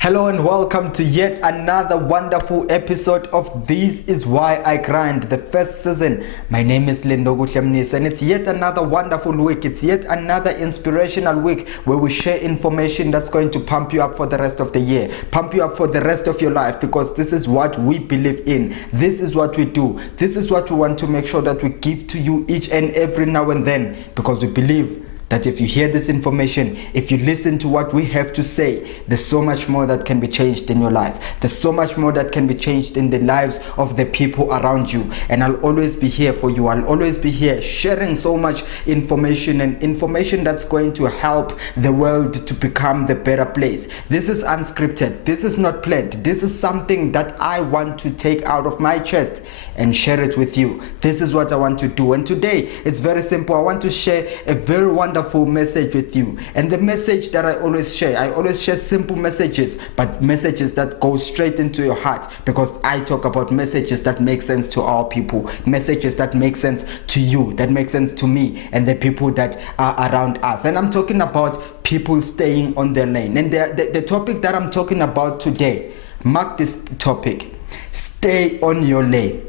Hello and welcome to yet another wonderful episode of This Is Why I Grind, the first season. My name is Lindokuhle Mnisi, and it's yet another wonderful week. It's yet another inspirational week where we share information that's going to pump you up for the rest of the year, pump you up for the rest of your life, because this is what we believe in. This is what we do. This is what we want to make sure that we give to you each and every now and then, because we believe that if you hear this information, if you listen to what we have to say, there's so much more that can be changed in your life. There's so much more that can be changed in the lives of the people around you. And I'll always be here for you. I'll always be here sharing so much information, and information that's going to help the world to become the better place. This is unscripted. This is not planned. This is something that I want to take out of my chest and share it with you. This is what I want to do. And today, it's very simple. I want to share a very wonderful message with you. And the message that I always share simple messages, but messages that go straight into your heart, because I talk about messages that make sense to our people, messages that make sense to you, that make sense to me and the people that are around us. And I'm talking about people staying on their lane. And the topic that I'm talking about today, mark this topic: stay on your lane.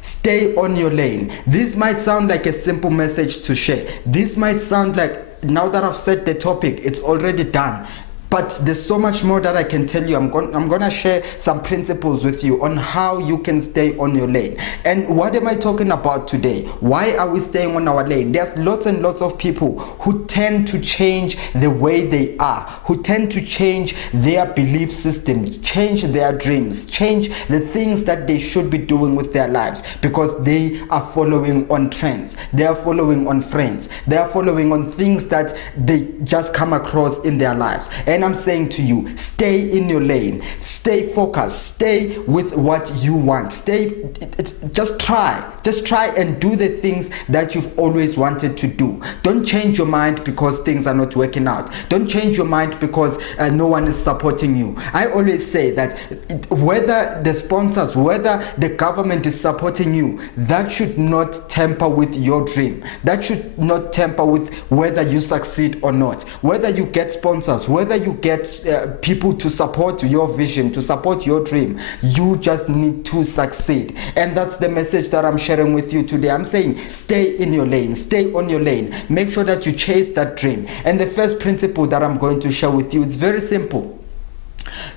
Stay on your lane. This might sound like a simple message to share. This might sound like, now that I've said the topic, it's already done. But there's so much more that I can tell you. I'm gonna share some principles with you on how you can stay on your lane. And what am I talking about today? Why are we staying on our lane? There's lots and lots of people who tend to change the way they are, who tend to change their belief system, change their dreams, change the things that they should be doing with their lives, because they are following on trends. They are following on friends. They are following on things that they just come across in their lives. And I'm saying to you, stay in your lane, stay focused, stay with what you want, just try and do the things that you've always wanted to do. Don't change your mind because things are not working out. Don't change your mind because no one is supporting you. I always say that whether the sponsors, whether the government is supporting you, that should not tamper with your dream. That should not tamper with whether you succeed or not. Whether you get sponsors, whether you get people to support your vision, to support your dream, you just need to succeed. And that's the message that I'm sharing with you today. I'm saying stay in your lane, stay on your lane, make sure that you chase that dream. And the first principle that I'm going to share with you, it's very simple.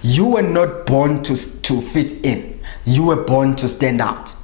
You were not born to fit in. You were born to stand out.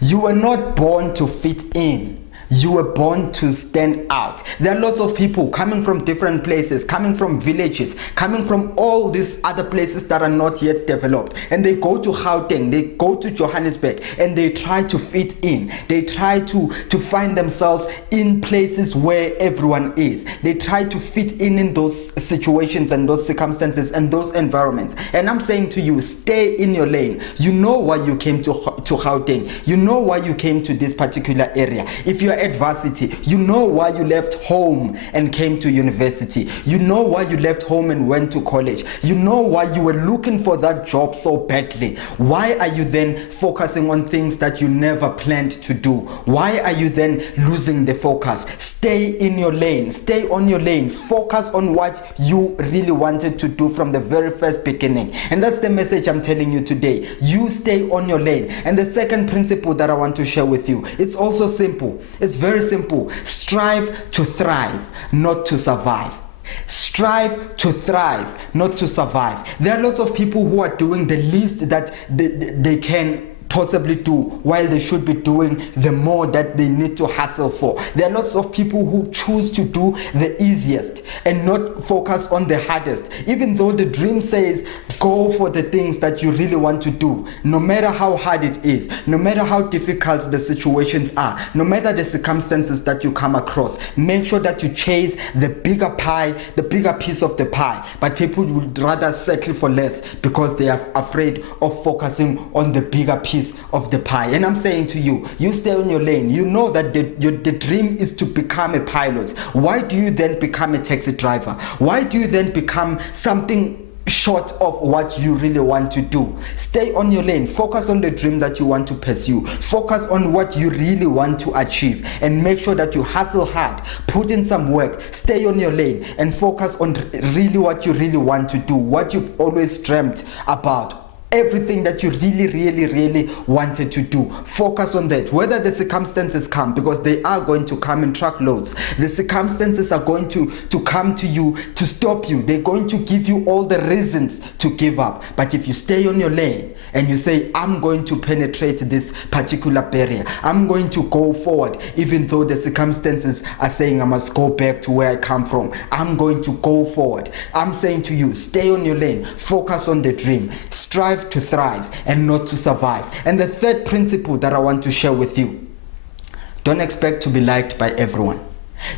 You were not born to fit in. You were born to stand out. There are lots of people coming from different places, coming from villages, coming from all these other places that are not yet developed. And they go to Gauteng, they go to Johannesburg, and they try to fit in. They try to find themselves in places where everyone is. They try to fit in those situations and those circumstances and those environments. And I'm saying to you, stay in your lane. You know why you came to Gauteng. You know why you came to this particular area. If you're at varsity, you know why you left home and came to university. You know why you left home and went to college. You know why you were looking for that job so badly. Why are you then focusing on things that you never planned to do? Why are you then losing the focus? Stay in your lane. Stay on your lane. Focus on what you really wanted to do from the very first beginning. And that's the message I'm telling you today. You stay on your lane. And the second principle that I want to share with you, it's also simple. It's very simple. Strive to thrive, not to survive. Strive to thrive, not to survive. There are lots of people who are doing the least that they can possibly do, while they should be doing the more that they need to hustle for. There are lots of people who choose to do the easiest and not focus on the hardest, even though the dream says go for the things that you really want to do, no matter how hard it is, no matter how difficult the situations are, no matter the circumstances that you come across. Make sure that you chase the bigger pie, the bigger piece of the pie. But people would rather settle for less because they are afraid of focusing on the bigger piece of the pie. And I'm saying to you, you stay on your lane. You know that the dream is to become a pilot. Why do you then become a taxi driver? Why do you then become something short of what you really want to do. Stay on your lane. Focus on the dream that you want to pursue. Focus on what you really want to achieve, and make sure that you hustle hard, put in some work, stay on your lane, and focus on really what you really want to do, what you've always dreamt about. Everything that you really wanted to do, focus on that. Whether the circumstances come, because they are going to come in truckloads, the circumstances are going to come to you to stop you. They're going to give you all the reasons to give up. But if you stay on your lane and you say, I'm going to penetrate this particular barrier, I'm going to go forward, even though the circumstances are saying I must go back to where I come from, I'm going to go forward. I'm saying to you, stay on your lane, focus on the dream, strive to thrive and not to survive. And the third principle that I want to share with you: don't expect to be liked by everyone.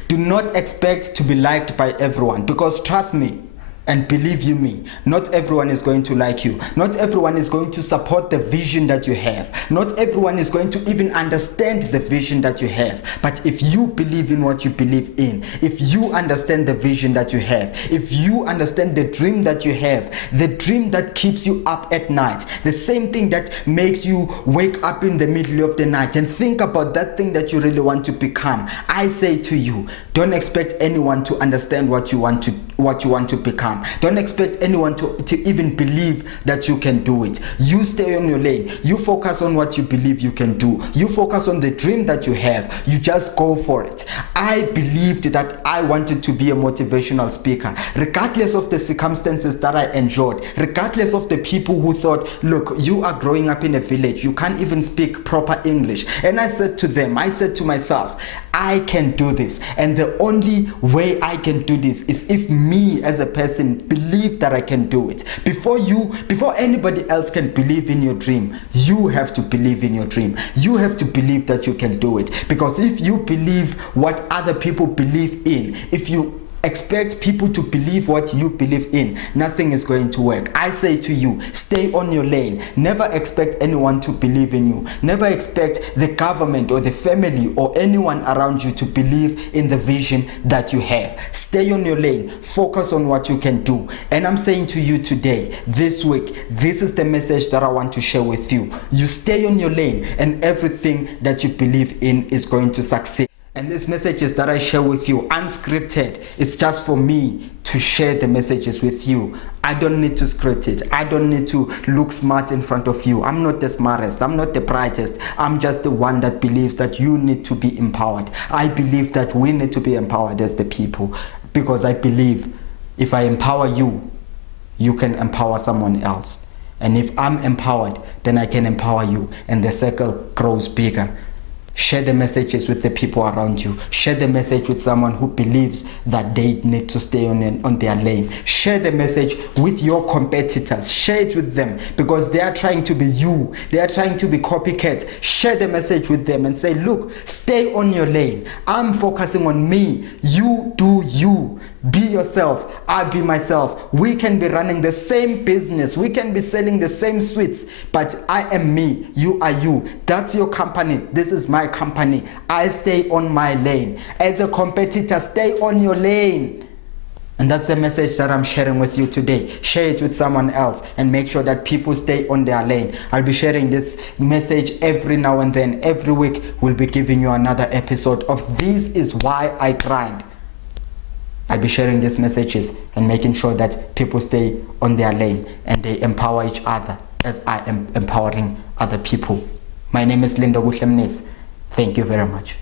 Do not expect to be liked by everyone, because trust me and believe you me, not everyone is going to like you. Not everyone is going to support the vision that you have. Not everyone is going to even understand the vision that you have. But if you believe in what you believe in, if you understand the vision that you have, if you understand the dream that you have, the dream that keeps you up at night, the same thing that makes you wake up in the middle of the night and think about that thing that you really want to become, I say to you, don't expect anyone to understand what you want to become. Don't expect anyone to even believe that you can do it. You stay on your lane. You focus on what you believe you can do. You focus on the dream that you have. You just go for it. I believed that I wanted to be a motivational speaker, regardless of the circumstances that I endured, regardless of the people who thought, look, you are growing up in a village, you can't even speak proper English. And I said to myself, I can do this, and the only way I can do this is if me as a person believe that I can do it. Before anybody else can believe in your dream, you have to believe in your dream. You have to believe that you can do it, because if you believe what other people believe in, if you expect people to believe what you believe in, nothing is going to work. I say to you, stay on your lane. Never expect anyone to believe in you. Never expect the government or the family or anyone around you to believe in the vision that you have. Stay on your lane. Focus on what you can do. And I'm saying to you today, this week, this is the message that I want to share with you. You stay on your lane, and everything that you believe in is going to succeed. And these messages that I share with you, unscripted, it's just for me to share the messages with you. I don't need to script it. I don't need to look smart in front of you. I'm not the smartest. I'm not the brightest. I'm just the one that believes that you need to be empowered. I believe that we need to be empowered as the people, because I believe if I empower you, you can empower someone else. And if I'm empowered, then I can empower you, and the circle grows bigger. Share the messages with the people around you. Share the message with someone who believes that they need to stay on their lane. Share the message with your competitors. Share it with them, because they are trying to be you. They are trying to be copycats. Share the message with them and say, look, stay on your lane. I'm focusing on me. You do you. Be yourself. I be myself. We can be running the same business. We can be selling the same sweets, but I am me. You are you. That's your company. This is my company. I stay on my lane. As a competitor, stay on your lane. And that's the message that I'm sharing with you today. Share it with someone else and make sure that people stay on their lane. I'll be sharing this message every now and then. Every week, we'll be giving you another episode of This Is Why I Grind. I'll be sharing these messages and making sure that people stay on their lane and they empower each other as I am empowering other people. My name is Lindokuhle. Thank you very much.